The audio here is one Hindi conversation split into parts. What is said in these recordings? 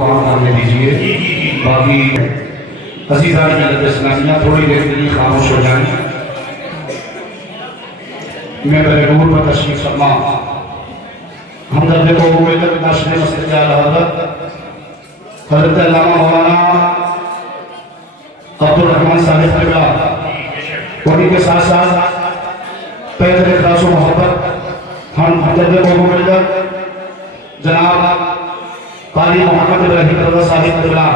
को आम करने दीजिए। बाकी अज़ीज़ान मिल्लत इस्लामिया थोड़ी देर के लिए खामोश हो जाएं। मैं मेरे नूर पर तशरीफ़ फरमा हमदर्द को मिल्लत नाशरे मस्जिद आला हज़रत अल्लामा मौलाना अब्दुल रहमान साहिब क़िबला उन्हीं के साथ साथ पैदल इखलास व मोहब्बत हम हमदर्द को मिल्लत जनाब काली मोहम्मद इब्राहिम रज़ा साहिब क़िबला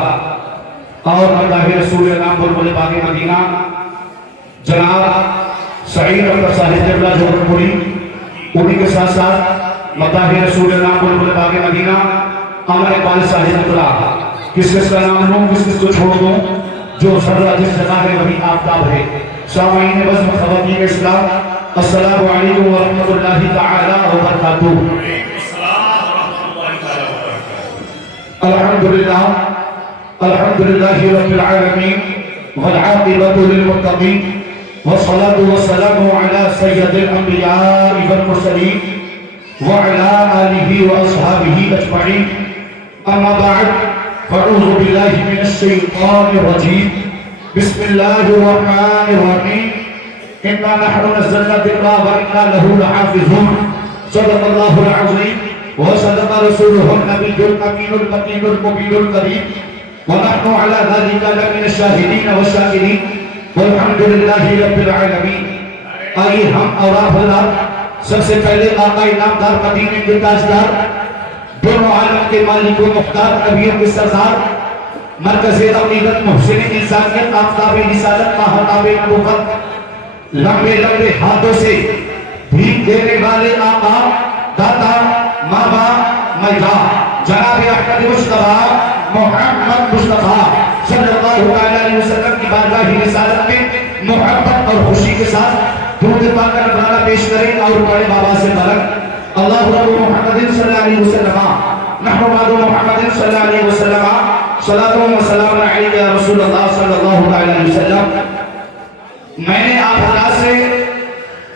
और अल्लाह रसूल नाम बुलबुल बाग़े मदीना जनाब सईद अख्तर साहिब क़िबला जोधपुरी उन्हीं के साथ साथ मदाह रसूल नाम बुलबुल बाग़े मदीना अमर इकबाल साहिब क़िबला किस किस का नाम लूं किस किस को छोड़ दूं जो सर्रा जिस जगह है वही आफ्ताब है। सामाईन बज़्म ख़वातीन इस्लाम अस्सलामु अलैकुम व रहमतुल्लाहि तआला व बरकातुहू। अल्हम्दुलिल्लाह अल्हम्दुलिल्लाहि रब्बिल आलमीन वल आक़िबतु लिल मुत्तक़ीन वस्सलातु वस्सलामु अला सय्यिदिल अंबिया'i वल मुरसलीन व अला आलिहि व अस्हाबिहि अजमईन। अम्मा बअद फ़अऊज़ु बिल्लाहि मिनश शैतानिर रजीम। बिस्मिल्लाहिर रहमानिर रहीम। इन्ना नहनु नज़्ज़लना ज़िक्रा व इन्ना लहू लहाफ़िज़ून। सदक़ल्लाहुल अज़ीम व सदक़ रसूलुहुन नबियुल अमीनुल मतीनुल मुबीनुल करीम व नहनु अला ज़ालिका लमिनश शाहिदीन व शाकिरीन वल्हम्दुलिल्लाहि रब्बिल आलमीन। आइए हम और आप हज़रात सबसे पहले आका इनामदार मदीने के ताजदार दोनों आलम के मालिक व मुख्तार नबियों के सरदार मरकज़े अक़ीदत मुहसिन इंसानियत आफ्ताब रिसालत महताब नबुव्वत लंबे लंबे हाथों से भीख देने वाले आका दाता मामा मैदा जनाब अहमद मुस्तफा मोहम्मद मुस्तफा सल्लल्लाहु अलैहि वसल्लम की बारगाह रिसालत में मोहब्बत और खुशी के साथ दुरूद पाक का नज़राना पेश करें और बड़े बाबा से बलंद अल्लाहु रब्बु मुहम्मदिन सल्लल्लाहु अलैहि वसल्लम नहमदु मुहम्मदिन सल्लल्लाहु अलैहि वसल्लम सलातु व सलाम अलैका या रसूलल्लाह सल्लल्लाहु अलैहि वसल्लम। मैंने आप हज़रात से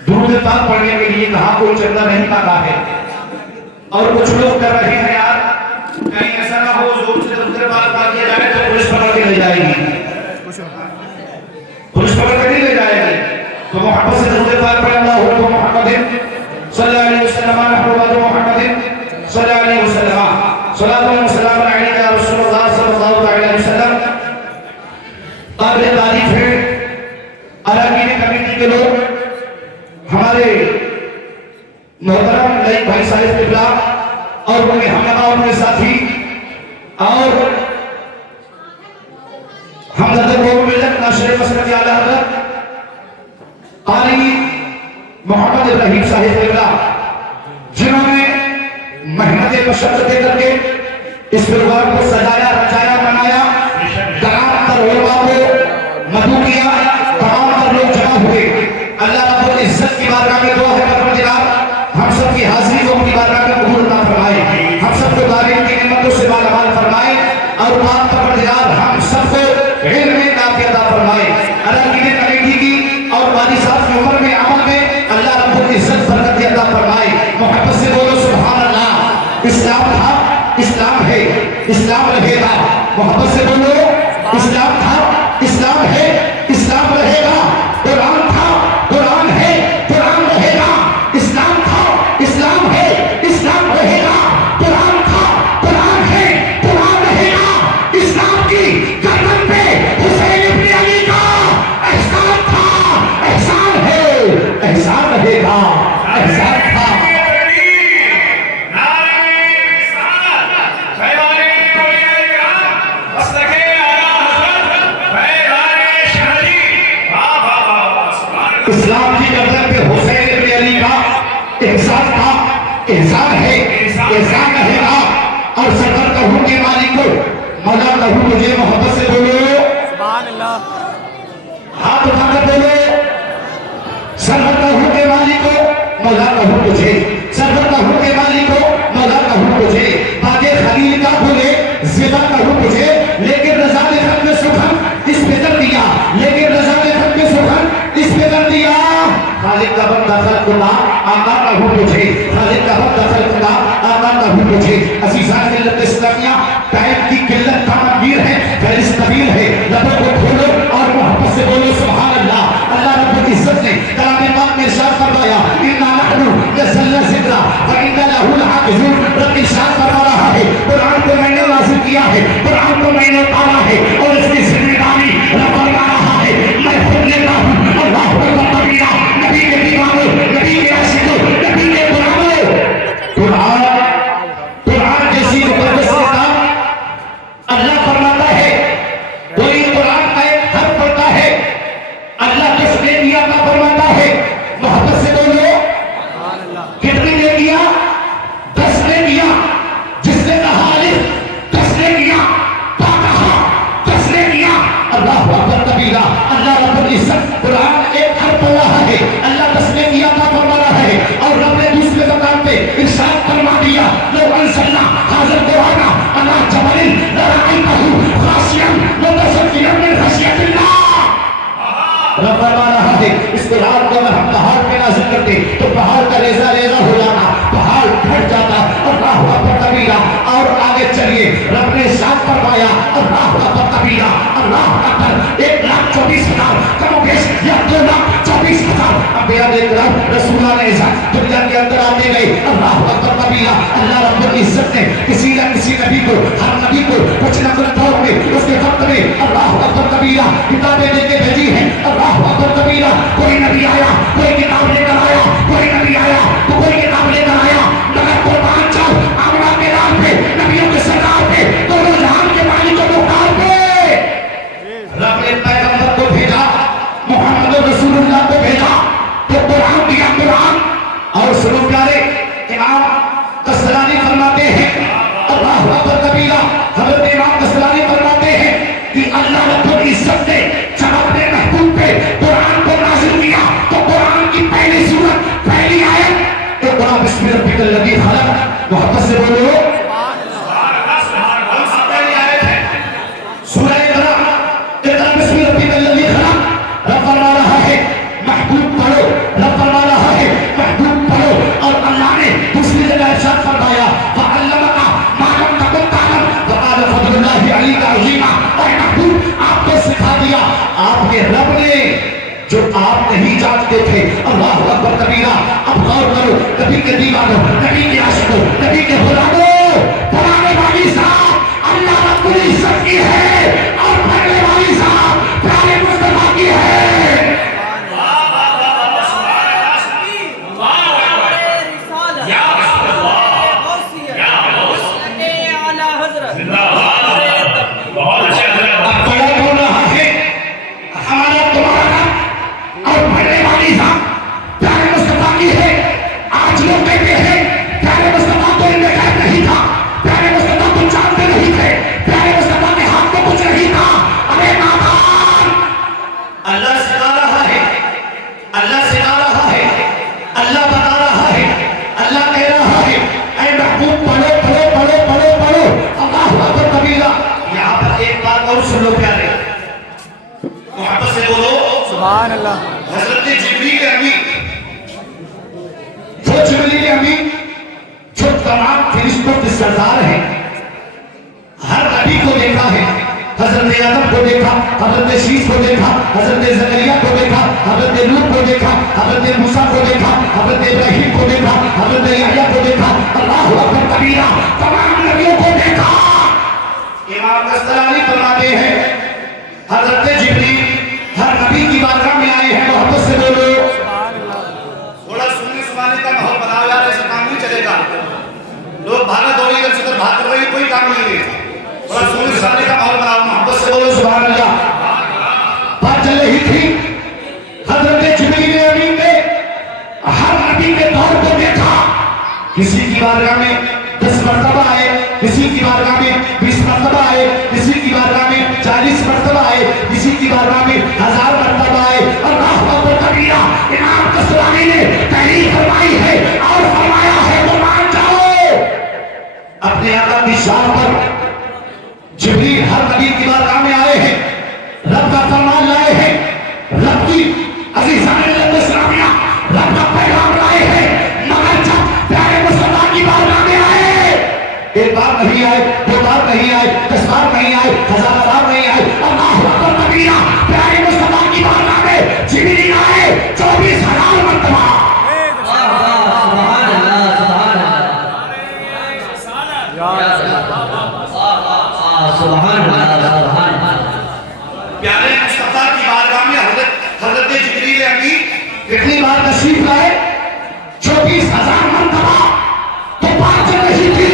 दुरूद पाक पढ़ने के लिए कहा, कोई चंदा नहीं मांगा है और कुछ लोग कर रहे हैं यार कहीं ऐसा ना हो जोर से दुरूद पाक पढ़ दिया जाए तो पुलिस पकड़ के ले जाएगी, पुलिस पकड़ के नहीं ले जाएगी। तो मोहब्बत से दुरूद पाक पढ़े अल्लाहु रब्बु मुहम्मदिन सल्लल्लाहु अलैहि वसल्लम नहमदु मुहम्मदिन सल्लल्लाहु अलैहि वसल्लम सलातु व सलाम अलैका या रसूलल्लाह सल्लल्लाहु अलैहि वसल्लम। काबिल तारीफ है अरकान कमेटी के लोग हमारे मोहतरम लईक भाई साहिब क़िबला और उनके हमनवा उनके साथी और हमदर्द को मिल्लत नाशरे मस्जिद आला हज़रत काली मोहम्मद इब्राहिम साहिब क़िबला जिन्होंने मेहनत मशक्क़त करके इस परिवार को सजाया रचाया बनाया, तमाम तर उलमा को मदू किया, तमाम तर लोग जमा हुए। अल्लाह रब्बुल इज्जत की बारगाह में दुआ है परवरदिगार हम सब की हाजिरी को अपनी बारगाह में कबूल अता फरमाए, हम सबको तारीफ की नेमतों से मालामाल फरमाए और पाक परवरदिगार हम सबको इल्म में नाफ़ि अता फरमाए। अरकान कमेटी की और वाली साहब की उम्र में अमल में अल्लाह रब्बुल इज्जत बरकत अता फरमाए। मोहब्बत से बोलो सुभान अल्लाह। इस्लाम था, इस्लाम है, इस्लाम रहेगा। मोहब्बत से बोलो इस्लाम था, इस्लाम है, इस्लाम रहेगा। कुरान था, कुरान है, कुरान रहेगा। इस्लाम था, इस्लाम है, इस्लाम रहेगा। कुरान था, कुरान है, कुरान रहेगा। इस्लाम की गर्दन पे हुसैन इब्न अली का एहसान था, एहसान है, एहसान रहेगा, एहसान था। इस्लाम की गर्दन पे हुसैन इब्न अली का एहसान था, एहसान है, एहसान रहेगा। और सरकार कहूं के मालिक को मौला कहूं मुझे मोहब्बत से बोलो सुभान अल्लाह। हाथ उठाकर बोलो सरकार कहूं के मालिक को मौला कहूं मुझे, सरकार कहूं के मालिक को मौला कहूं मुझे। बागे खलील का बोले ज़िदा कहूं मुझे, लेकिन रज़ा ने खत में सुखन इस पे कर दिया, लेकिन रज़ा ने खत में सुखन इस पे कर दिया। खालिद का बंदा खल्कुल्लाह आका कहूं मुझे, खालिद का बंदा खल्कुल्लाह आका कहूं मुझे। अज़ीज़ान मिल्लत इस्लामिया टाइम की रब फरमा रहा है इसको रात को अगर हम पहाड़ पे नाज़िल करते तो पहाड़ का रेजा रेजा हो जाता, पहाड़ फट जाता। अल्लाहु अकबर कबीरा। और आगे चलिए रब ने साथ फरमाया अल्लाहु अकबर कबीरा, अल्लाहु अकबर 1,24,000 कमोबेश या 2,24,000 अंबिया इकराम रसूलान इज़्ज़त दुनिया के अंदर आते गए। अल्लाहु अकबर कबीरा। अल्लाह रब्बुल इज़्ज़त ने किसी न किसी नबी को, हर नबी को कुछ न कुछ दौर में उसके वक्त में अल्लाहु अकबर कबीरा किताबें देके भेजी है। अल्लाहु अकबर कबीरा। कोई नबी आया, कोई किताब लेकर आया, कोई नबी आया तो कोई किताब लेकर आया। मगर कुर्बान जाओ आमना के नाम पे, नबियों के सरकार पे, दोनों जहान के मालिक को मुख्तार पे रब ने पैगंबर को भेजा, मोहम्मद रसूलुल्लाह को भेजा तो कुरान दिया कुरान। और सुनो प्यारे इमाम कसलानी फरमाते हैं अल्लाहु अकबर कबीरा, हजरत इमाम कसलानी फरमाते हैं कि अल्लाह रब्बुल इज़्ज़त ने जब अपने महबूब पे कुरान को नाज़िल किया तो कुरान की पहली सूरत, पहली आयत इक़रा बिस्मि रब्बिकल लज़ी खलक़। मोहब्बत से बोलो सूरह इक़रा, इक़रा बिस्मि रब्बिकल लज़ी खलक़। रब फरमा रहा है महबूब पढ़ो, रब फरमा रहा है महबूब पढ़ो। और अल्लाह ने दूसरी जगह इरशाद फरमाया वअल्लमका मा लम तकुन ताअलम वक़ाल फज़लुल्लाहि अलैका अज़ीमा। और महबूब आपको सिखा दिया आपके रब ने जो आप नहीं जानते थे। अल्लाहु अकबर कबीरा। अब गौर करो नबी के दीवानों, नबी के आशिकों, नबी के गुलामों, पढ़ाने वाली साहब अल्लाह रब्बुल इज़्ज़त की है और पढ़ने वाली साहब प्यारे मुस्तफा की है। सरदार है, हर नबी को देखा है। हजरत आदम को देखा, हजरत शीश को देखा, हजरत जकरिया को देखा, हजरत लूत को देखा, हजरत मूसा को देखा, हजरत इब्राहिम को देखा, हजरत यहया को देखा। अल्लाहु अकबर कबीरा। तमाम नबियों को देखा। इमाम कसलानी फरमाते हैं हजरत जिब्रील हर नबी की बारगाह में आए हैं। मोहब्बत से बोलो थोड़ा सुनने सुनाने का माहौल बनाओ यार, ऐसा काम नहीं चलेगा। लोग भागा दौड़ी कर चुकर भाग कर रहे, कोई काम नहीं है। थोड़ा सुनने सुनाने का माहौल बनाओ। मोहब्बत से बोलो सुभान अल्लाह। बात चल रही थी हजरत जिब्रील अमीन ने हर नबी के दौर को देखा। किसी की बारगाह में 10 मरतबा आए, किसी की बारगाह में 20 मरतबा आए, किसी की बारगाह में 40 मरतबा आए, किसी की बारगाह में 1000 मरतबा आए। अल्लाहु अकबर कबीरा। इमाम कसलानी ने तहरीर फरमाई है और फरमाया है वो मान जाओ अपने आका की शान पर जिब्रील हर नबी की बारगाह में आए हैं, रब का फरमान लाए हैं, रब की अज़ीज़ान इस्लामिया, रब का पैगाम लाए हैं। मगर जब प्यारे मुस्तफा की बारगाह में आए, एक बार नहीं आए, 2 बार नहीं आए, 10 बार नहीं आए, 1000 बार नहीं आए। अल्लाहु अकबर कबीरा। प्यारे मुस्तफा की बारगाह में जिब्रील आए 24,000 मरतबा। प्यारे मुस्तफा की बारगाह में हजरत जिब्रील अमीन कितनी बार तशरीफ लाए? 24,000 मरतबा। तो बात चल रही थी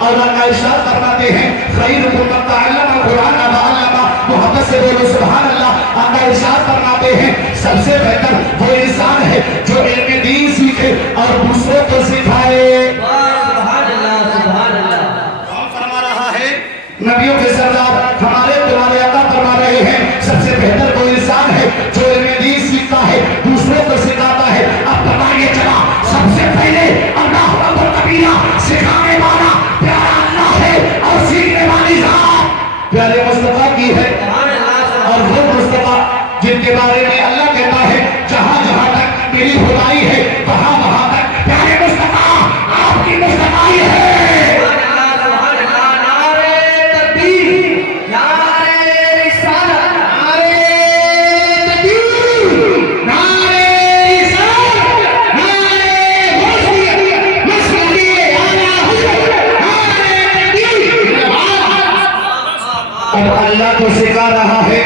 और अल्लाह इरशाद फरमाते हैं खैरुकुम मन तअल्लमा कुरान व अल्लमा। मोहब्बत से बोलो सुभान अल्लाह। अल्लाह इरशाद फरमाते हैं सबसे बेहतर वो इंसान है जो इल्म दीन सीखे और दूसरों को सिखाए। नबियों के सरदार हमारे तुम्हारे अता फरमा रहे हैं सबसे बेहतर वो इंसान है जो इल्म दीन सीखता है, दूसरों को सिखाता है। अब बताइए चला सबसे पहले अल्लाहु अकबर कबीरा सिखाने वाला प्यारा अल्लाह है और सीखने वाली जात प्यारे मुस्तफा की है। और वो मुस्तफा जिनके बारे में अल्लाह कहता है जहां जहां तक मेरी खुदाई है वहां वहां तक प्यारे मुस्तफा आपकी मुस्तफाई है। अब अल्लाह को सिखा रहा है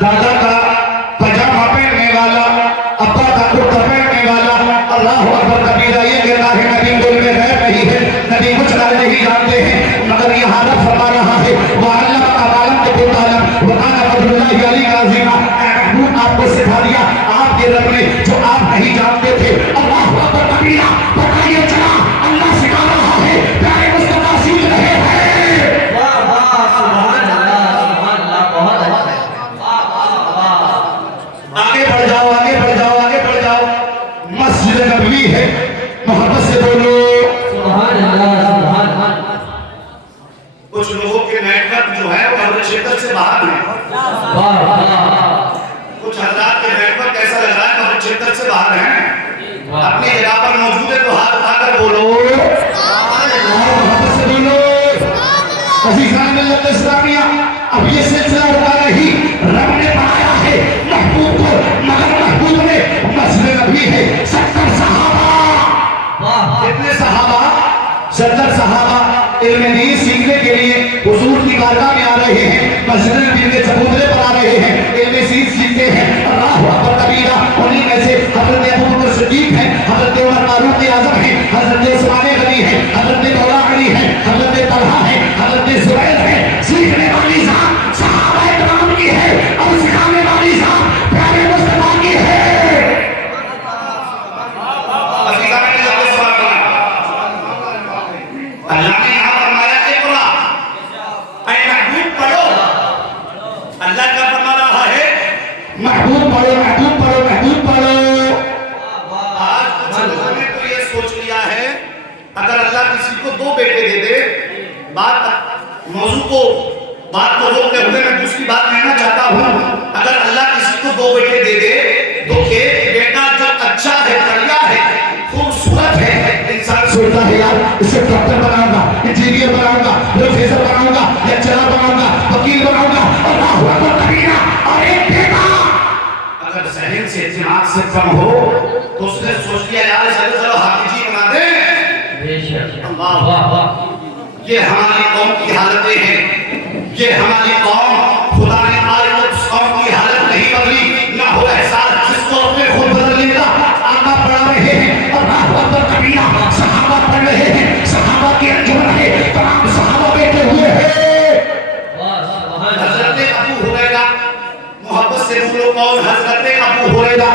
दादा का पजामा पहनने वाला, अब्बा का कुर्ता पहनने वाला, अल्लाह अकबर कबीरा ये कहता है नबी बोल में गैर नहीं है, नबी कुछ नहीं जानते हैं, मगर ये हालत फरमा रहा है वो अल्लाह का मालूम तो बोलता है वो खाना फजलुल्लाह अली का अज़ीमा आपको सिखा दिया आपके रब ने जो आप नहीं जानते थे। अल्लाह अकबर कबीरा बताइए चला अल्लाह सिखा रहा है प्यारे मुस्तफा सीख रहे हैं। आगे बढ़ जाओ आगे बढ़ जाओ आगे बढ़ जाओ। मस्जिद नबवी है, मोहब्बत से बोलो सुभान अल्लाह सुभान अल्लाह। कुछ लोगों के नेटवर्क जो है वो अपने क्षेत्र से बाहर है, कुछ हज़रात के नेटवर्क ऐसा लग रहा है अपने क्षेत्र से बाहर हैं, अपनी जगह पर मौजूद है तो हाथ उठाकर बोलो मोहब्बत से बोलो अज़ीज़ान मिल्लत इस्लामिया। अब ये सिलसिला रुका नहीं, रब ने बनाया है महबूब को, मगर महबूब ने मस्जिद नबी है 70 सहाबा, कितने सहाबा 70 सहाबा इल्म दीन सीखने के लिए हुजूर की बारगाह में आ रहे हैं, मस्जिद नबी के चबूतरे पर आ रहे हैं, इल्म दीन सीखते हैं। अल्लाहु अकबर कबीरा। उन्हीं में से हजरत अबू बकर सिद्दीक है, हजरत उमर फारूक आज़म है, हजरत उस्मान गनी है, हजरत मौला अली है, हजरत तलहा है, हजरत जुबैर है। सीखने वाली जात सहाबा इकराम की है और सिखाने वाली जात प्यारे मुस्तफा की है। अल्लाह ने यहाँ फरमाया इक़रा, ऐ महबूब पढ़ो। अल्लाह क्या फरमा रहा है? महबूब पढ़ो महबूब पढ़ो महबूब पढ़ो। आज कुछ लोगों ने तो ये सोच लिया है अगर अल्लाह किसी को 2 बेटे दे दे, मौजू को बात को रोकते हुए मैं दूसरी बात कहना चाहता हूँ, अगर अल्लाह किसी को 2 बेटे दे दे तो एक बेटा जो अच्छा है, बढ़िया है, खूबसूरत है, इंसान सोचता है यार इसे डॉक्टर बनाऊंगा, इंजीनियर बनाऊंगा, प्रोफेसर बनाऊंगा, लेक्चरर बनाऊंगा, वकील बनाऊंगा, अल्लाहु अकबर कबीरा। और एक बेटा अगर जहन से दिमाग से कम हो तो उसने सोच लिया यार चलो हाफिजी बना दे। वाह वाह वाह, ये हमारी कौम की हालतें हैं, ये हमारी कौम खुदा ने आज तक कौम की हालत नहीं बदली, ना हो एहसास जिसको अपने खुद बदल लेगा। आका पढ़ा रहे हैं अल्लाहु अकबर कबीरा, सहाबा पढ़ रहे हैं, सहाबा की अंजुमन है, तमाम सहाबा बैठे हुए हैं। हजरत अबू हुरैरा, मोहब्बत से बोलो कौन? हजरत अबू हुरैरा।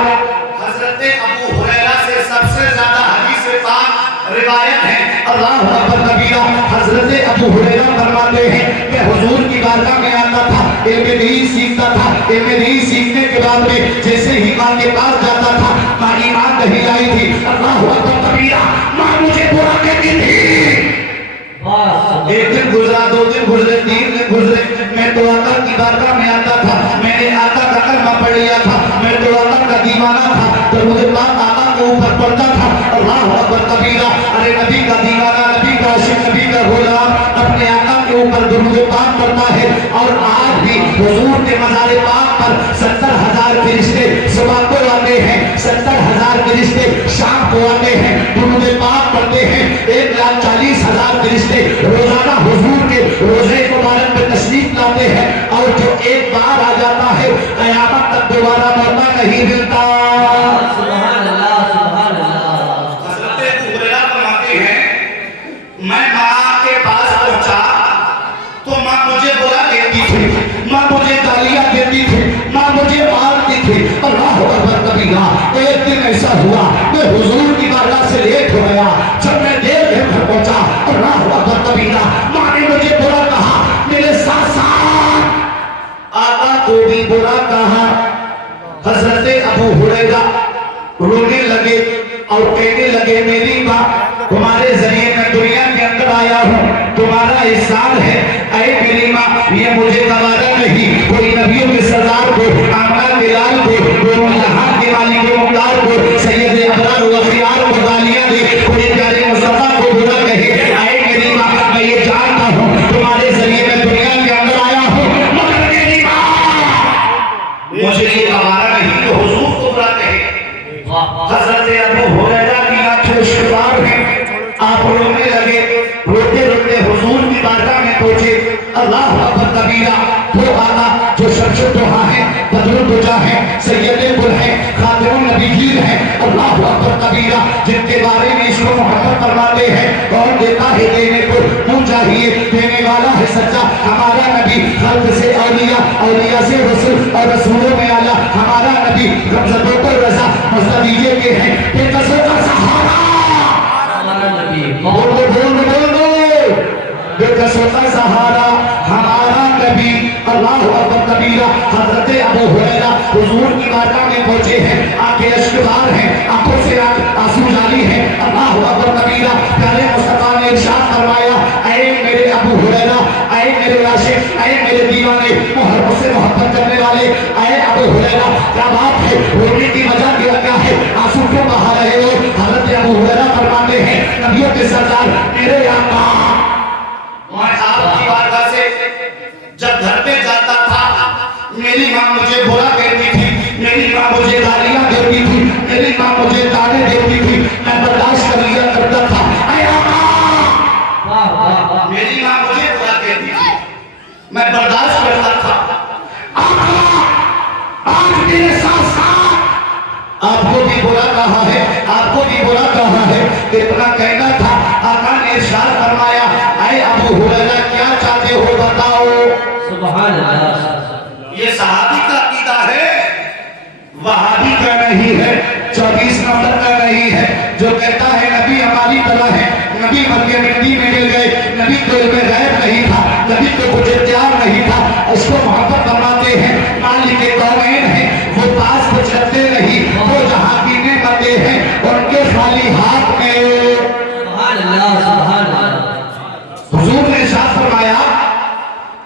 हजरत अबू हुरैरा से सबसे ज्यादा हदीस पाक रिवायत है। अल्लाहु अकबर कबीरा। हजरत अबू हुरैरा फरमाते हैं मैं हुजूर की बारगाह में आता था, इल्म दीन सीखता था, इल्म दीन सीखने के बाद में जैसे ही मां के पास जाता था मां ईमान नहीं लाई थी। अल्लाहु अकबर कबीरा। मां मुझे बुरा कहती थी। एक दिन गुजरा, 2 दिन गुजरे, 3 दिन गुजरे, मैं तो आका की बारगाह में आता था, मैंने आका का कलमा पढ़ लिया था, मैं तो आका का दीवाना था, तो मुझे बात आका के ऊपर पड़ता था। अल्लाहु अकबर कबीरा। अरे नबी का दीवाना, नबी का आशिक, नबी का गुलाम अपने आका के ऊपर दुरूद पाक पढ़ता है। और आज भी हुजूर के मज़ार पाक पर 70,000 फरिश्ते सुबह को आते हैं, 70,000 फरिश्ते शाम को आते हैं, दुरूद पाक पढ़ते हैं। 1,40,000 फरिश्ते रोजाना हुजूर के रोजे मुबारक में तशरीफ लाते हैं। और जो एक बार आ जाता है क़यामत तक दोबारा मौका नहीं मिलता। सुभान अल्लाह सुभान अल्लाह। हज़रत अबू हुरैरा फरमाते हैं मैं मां के पास पहुंचा तो मां मुझे बुला देती थी, मां मुझे गालियां देती थी, मां मुझे मारती थी। अल्लाहु अकबर कबीरा। एक दिन ऐसा हुआ मैं हुजूर की बारगाह से लेट हो गया, जब मैं देर से घर पहुंचा अल्लाहु अकबर कबीरा मां ने मुझे बुरा कहा, मेरे साथ साथ आका को भी बुरा कहा। हजरत अबू हुरैरा रोने लगे और कहने लगे मेरी मां तुम्हारे जरिए मैं दुनिया के अंदर आया हूँ, तुम्हारा एहसान है। ऐ मेरी मां ये मुझे गवारा नहीं, कोई नबियों के सरदार को अल्लाह अकबर कबीरा। वो आका जो शमशुल दुहा है, बदरुल दुजा है, सैयदे कुल है, खातिमुन नबीयीन है, अल्लाह अकबर कबीरा, जिनके बारे में इसको मोहब्बत फरमाते हैं। और देता है देने को, मुँह चाहिए देने वाला है सच्चा हमारा नबी। खल्क से औलिया, औलिया से रसूल और रसूलों में आला हमारा नबी। रमज़तों पर रज़ा मज़दीजे के हैं, बेकसों का सहारा हमारा नबी। बोलो बोलो बोलो, बेकसों का सहारा हमारा नबी। अल्लाह अकबर कबीरा। हज़रत अबू हुरैरा हुजूर की बारगाह में पहुंचे हैं, आंखें अश्कबार हैं, आंखों से आंसू जारी हैं। अल्लाह अकबर कबीरा। प्यारे मुस्तफा ने इरशाद फरमाया, ऐ मेरे अबू हुरैरा, ऐ मेरे आशिक, ऐ मेरे दीवाने, मोहब्बत से मोहब्बत करने वाले, ऐ अबू हुरैरा, क्या बात है, रोने की वजह क्या है, आंसू क्यों बहा रहे हो? हज़रत अबू हुरैरा फरमाते हैं, नबियों के सरदार मेरे आका, मैं आपकी बारगाह से जब घर पे जाता था, मेरी माँ मुझे बुरा कहती थी, मेरी माँ मुझे गालियाँ देती थी, मेरी माँ मुझे ताने देती थी, मैं बर्दाश्त कर लिया करता था। मेरी माँ मुझे बुरा कहती थी, मैं बर्दाश्त करता था। आज मेरे साथ साथ आपको भी बुरा कहा है, आपको भी बुरा कहा है, इतना कहना था। आका ने इरशाद फरमाया, ऐ अबू हुरैरा क्या चाहते हो बताओ। सुभान अल्लाह। ये सहाबी का अकीदा है, वहाबी का नहीं है, 24 नंबर का नहीं है, जो कहता है नबी हमारी तरह है, नबी मक्के मिट्टी में मिल गए, नबी को इल्म गैब नहीं था, नबी को कुछ इख्तियार नहीं था। इसको मोहब्बत फरमाते हैं, मालिक कौनैन है, वो पास कुछ रखते नहीं, वो जहाँ पीने मते हैं उनके खाली हाथ में। सुभान अल्लाह, सुभान अल्लाह। हुजूर ने इरशाद फरमाया,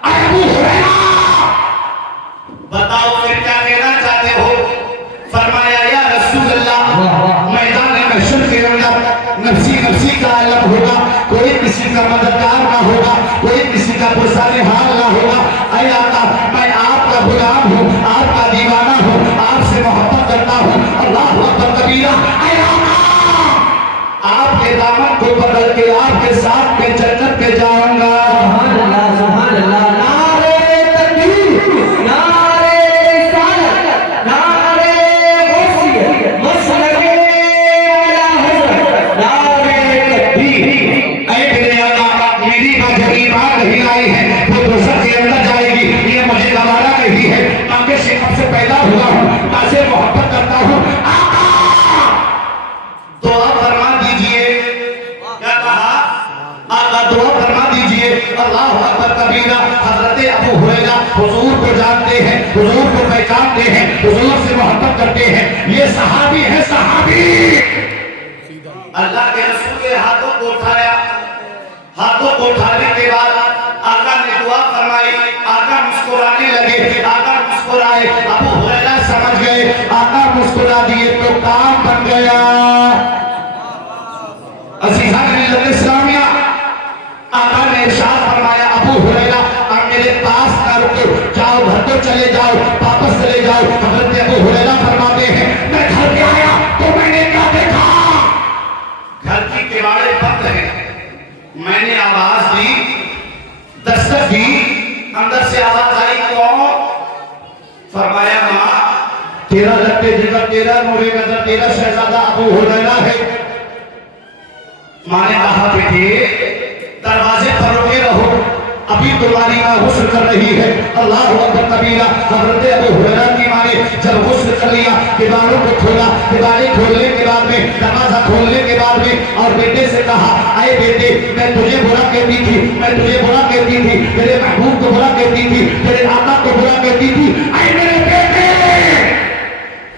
अबू हुरैरा बताओ फिर क्या कहना चाहते हो? फरमाया, या रसूल अल्लाह, मैदान महशर के अंदर नफ्सी नफ्सी का आलम होगा, कोई किसी का मददगार ना होगा, कोई किसी का पुरसाने हाल ना होगा। ऐ आका, मैं आपका गुलाम हूँ, आपका दीवाना हूँ, आपसे मोहब्बत करता हूँ। अल्लाह अकबर कबीरा। ऐ आका, आपके दामन को पकड़ के आपके साथ में जन्नत पे जाऊंगा। सुभान अल्लाह, सुभान अल्लाह। नारे तकबीर, नारे रिसालत, नारे गौसियत, मसलके आला हज़रत, नारे तकबीर। ऐ मेरे आका, मेरी माँ जब ईमान नहीं आई है वो दोज़ख के अंदर जाएगी, ये मुझे गवारा नहीं है। माँ के शिकम से पैदा हुआ हूँ, माँ से मोहब्बत करता हूँ। दुआ फरमा दीजिए। क्या कहा? आका दुआ फरमा दीजिए। अल्लाह अकबर कबीरा। हज़रत अबू हुरैरा हुजूर को जानते हैं, हुजूर को पहचानते हैं, हुजूर से मोहब्बत करते हैं। ये सहाबी है, सहाबी। अल्लाह के रसूल के हाथों को उठाया, हाथों को उठाने के बाद आका ने दुआ फरमाई, आका मुस्कुराने लगे, आका मुस्कुराए, अबू हुरैरा समझ गए, आका मुस्कुरा दिए तो काम बन गया। इस्लामिया आका ने इरशाद फरमाया, अबू हुरैरा अब मेरे पास ना रुको, जाओ घर को चले जाओ, वापस चले जाओ। हज़रत अबू हुरैरा फरमाते हैं, मैं घर पे आया तो मैंने क्या देखा? घर की किवाड़े बंद हैं। मैंने आवाज दी, दस्तक दी, अंदर से आवाज आई, कौन? फरमाया, माँ तेरा लगते जिगर, तेरा नूरे नजर, तेरा शहजादा अबू हुरैरा है। माँ ने कहा, बेटे दरवाजे पर रुके रहो, अभी तुम्हारी माँ गुस्ल कर रही है। अल्लाह अकबर कबीरा। हज़रत अबू हुरैरा की माँ ने जब गुस्ल कर लिया, किवाड़ों को खोला, किवाड़े खोलने के बाद में, दरवाजा खोलने के बाद में, और बेटे से कहा, अरे बेटे मैं तुझे बुरा कहती थी, मैं तुझे बुरा कहती थी, तेरे महबूब को बुरा कहती थी, तेरे आका को बुरा कहती थी। अरे मेरे बेटे,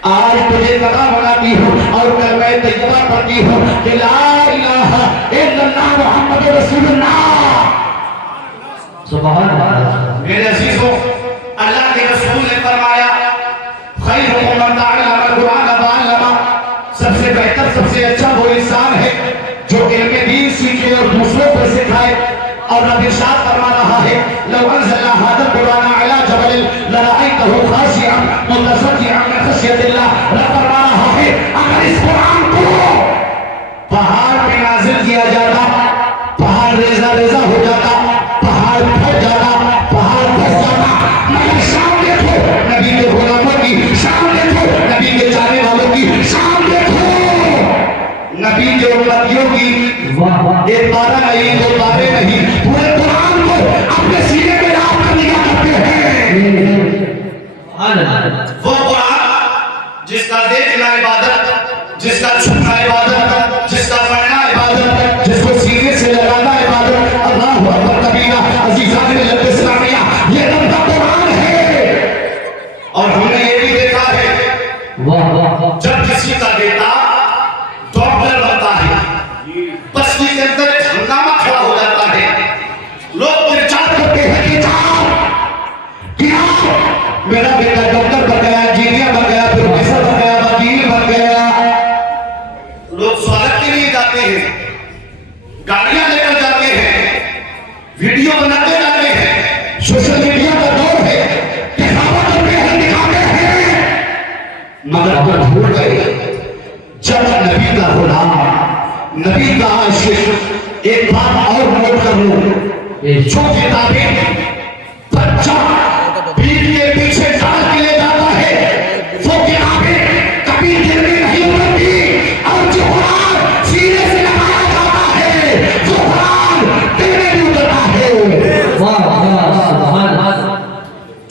आज तुझे कदा बनाती हूँ और कल मैं तैयबा पढ़ती हूँ कि ला इलाहा इल्लल्लाह मुहम्मद रसूलुल्लाह। सुभान अल्लाह। मेरे अजीजों, अल्लाह के रसूल ने फरमाया, खैरुकुम मन तअल्लमल कुरान व अल्लमा, सबसे बेहतर, सबसे अच्छा वो इंसान है जो इल्म दीन सीखे और दूसरों को सिखाए। और नबी इरशाद फरमा रहा है, लौ अंज़लना हाज़ल कुरान अला जबल लरअयतहु खाशिअन मुतसद्दिअन मिन खश्यतिल्लाह। रब फरमा रहा है, अगर इस कुरान को पहाड़ पे नाज़िल किया जाता, पहाड़ रेज़ा रेज़ा हो जाता, पहाड़ फट जाता, एक बारह नहीं, दो बारह नहीं, पूरे कुरान को अपने सीने पे लाद कर लिया करते हैं। वो कुरान जिसका देखना इबादत, जिसका छूना इबादत, जिसका पढ़ना इबादत, जिसको सीने से लगाना इबादत, अल्लाहु अकबर कबीरा, अज़ीज़ान मिल्लत इस्लामिया, ये रब का कुरान है। और हमने ये भी देखा है, जब किसी का बेटा डॉक्टर बनता है, बस्ती के अंदर एक हंगामा खड़ा हो जाता है, लोग प्रचार करते हैं कि क्या मेरा बेटा डॉक्टर बन गया, इंजीनियर बन गया, प्रोफेसर बन गया, वकील बन गया। लोग स्वागत के लिए जाते हैं, गाड़ियां लेकर जाते हैं, वीडियो बनाते जाते हैं, सोशल मीडिया का दौर है, दिखावा करते हैं, दिखाते हैं, मगर वो भूल गए जब नबी का गुलाम, नबी का आशिक। एक बात और नोट कर लो, जो किताबें बच्चा पीठ के पीछे डाल के ले जाता है, वो किताबें कभी दिल में नहीं उतरती, और जो कुरान सीने से लगाया जाता है, वो कुरान दिल में नहीं उतरता है।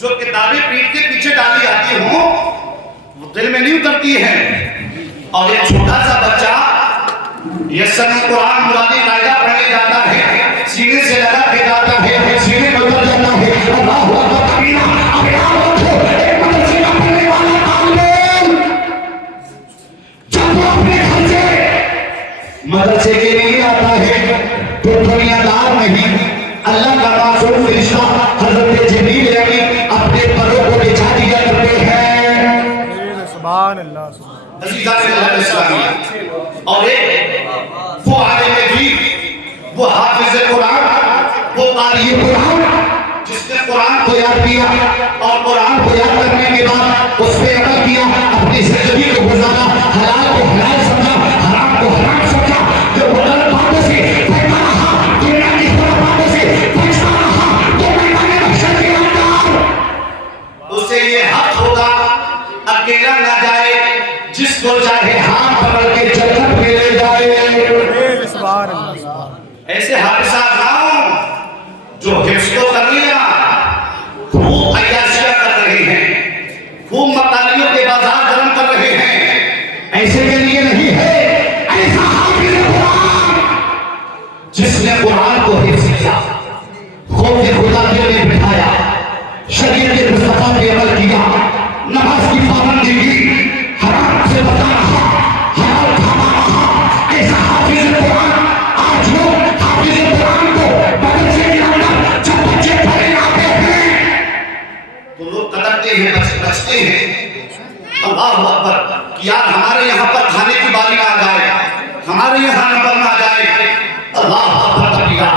जो किताबें पीठ के पीछे डाली जाती हो, वो दिल में नहीं उतरती है। और एक छोटा सा बच्चा ये सब कुरान मुरादी कायदा पढ़ने जाता है, सीने से लगा के जाता है, सीने में उतर जाता है। अल्लाहु अकबर कबीरा। अब याद रखो, एक मदरसे का पढ़ने वाला तालिब जब वो अपने घर से मदरसे के लिए आता है, तो दुनियादार नहीं, अल्लाह का मासूम फरिश्ता हज़रत जिब्रील अमीन अपने परों को बिछा दिया करते हैं। सुभान अल्लाह। और एक वो आलिम दीन, वो हाफिज़ कुरान, वो क़ारी कुरान, जिसने कुरान को याद किया और कुरान को याद करने के बाद उस पे अमल किया, अपनी ज़िंदगी को गुजारा, हलाल को हलाल समझा, हराम को हराम समझा, जो गलत बातों से बचता रहा, दुनिया की गलत बातों से बचता रहा, तो मैदान महशर के अंदर उसे ये हक होगा अकेला ना जाए, जिसको चाहे हाथ पकड़ के जन्नत में ले जाए। ऐसे हादसा ना हो जो हिफ्ज़ तो कर लिया, खूब अय्याशियां कर रहे हैं, खूब मतालियों के बाजार गर्म कर रहे हैं, ऐसे के लिए नहीं है। ऐसा हाफिज़ कुरान जिसने कुरान को हिफ्ज़ किया, खौफ खुदा के लिए बिठाया, शरीयत मुस्तफा पे अमल किया, नमाज की पाबंदी की, हराम से बचा रहा, हलाल खाता रहा। ऐसा हाफिज़ कुरान, आज लोग हाफिज़ कुरान को मदरसे के अंदर जब बच्चे पढ़े आते हैं तो लोग कतरते हैं, बचते हैं। अल्लाहु अकबर कि यार हमारे यहाँ पर खाने की बारी ना आ जाए, हमारे यहाँ नंबर ना आ जाए। अल्लाहु अकबर कबीरा।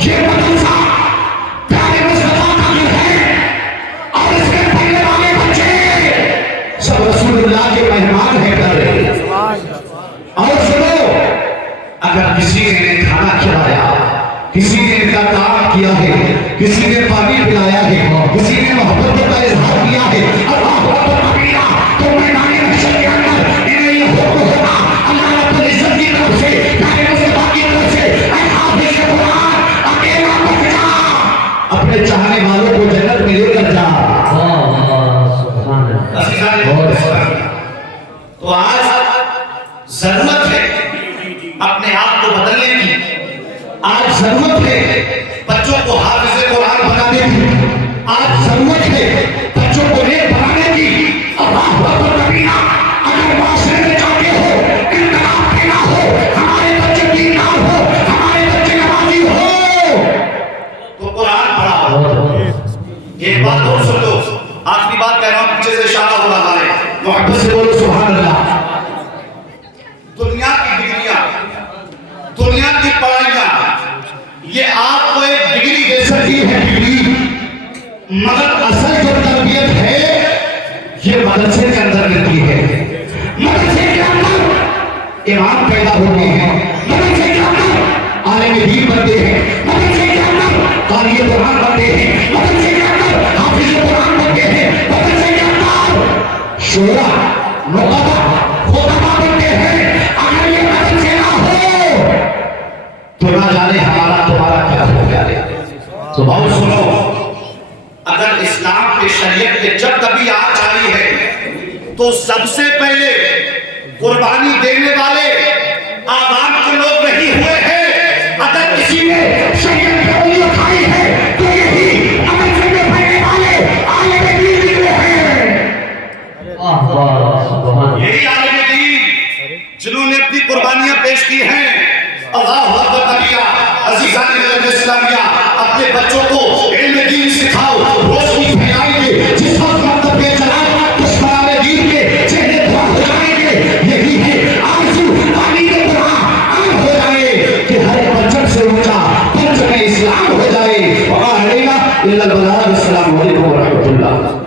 ये मदरसा प्यारे मुस्तफा का है, और इसके पढ़ने वाले बच्चे सब रसूलुल्लाह के मेहमान हैं कर रहे। और सुनो, अगर किसी ने खाना खिलाया, किसी ने इनका काम किया है, किसी ने पानी पिलाया है, किसी ने मोहब्बत का इजहार किया है, अल्लाहु अकबर कबीरा, तो मैदान महशर के अंदर इन्हें ये हुक्म होगा अल्लाह रब्बुल इज्जत की तरफ से, प्यारे मुस्तफा की तरफ से, ऐ हाफिज़ कुरान अकेला मत जा, अपने चाहने वालों को जन्नत में लेकर जा। तो आज जरूरत है अपने आप को बदलने की, आज जरूरत है बच्चों को हाफिज़ कुरान बनाने की, आज जरूरत है बच्चों को नेक बनाने की। अल्लाहु अकबर कबीरा। अगर माशरे में जाते हो, इनकलाब देना हो, हमारे बच्चे दीनदार हो, हमारे बच्चे नमाज़ी हो, तो कुरान पढ़ाओ। एक बात और सुन लो, आखिरी बात कह रहा हूं, पीछे से इशारा हो रहा है, मोहब्बत से बोलो सुभान अल्लाह। दुनिया की डिग्रियां, दुनिया की पढ़ाइयां, ये आपको एक डिग्री दे सकती है, डिग्री, मगर असल जो तरबियत है ये मदरसे के अंदर मिलती है। मदरसे के अंदर इमाम पैदा होते हैं, मदरसे के अंदर आलिम दीन बनते हैं, मदरसे के अंदर क़ारी कुरान बनते हैं, मदरसे के अंदर हाफिज़ कुरान बनते हैं, मदरसे के अंदर शोरा नुक़बा खुतबा बनते हैं। अगर ये मदरसे ना हो तो इस्लाम के शरीयत के जब कभी आँच आई है तो सबसे पहले कुर्बानी देने वाले आवाम के लोग नहीं हुए हैं। अगर किसी ने शरीयत की उंगली उठाई है तो यही अमल करने पड़ने वाले आलिम दीन निकले हैं। यही आलिम दीन जिन्होंने अपनी कुर्बानियां पेश की हैं। अल्लाहु अकबर कबिरा। अज़ीज़ान इस्लामिया, अपने बच्चों को इल्म दीन सिखाओ, रोशनी फैलाएंगे। जिस वक्त मतलब बेचराग दुश्मनाने दीन के चेहरे धुआं हो जाएंगे, यही है आरज़ू पानी के तरह आग हो जाए कि हर एक पंचम से ऊंचा पंच में इस्लाम हो जाए। वहाँ अलैना इल्लल बलाग। अस्सलामु अलैकुम व रहमतुल्लाह।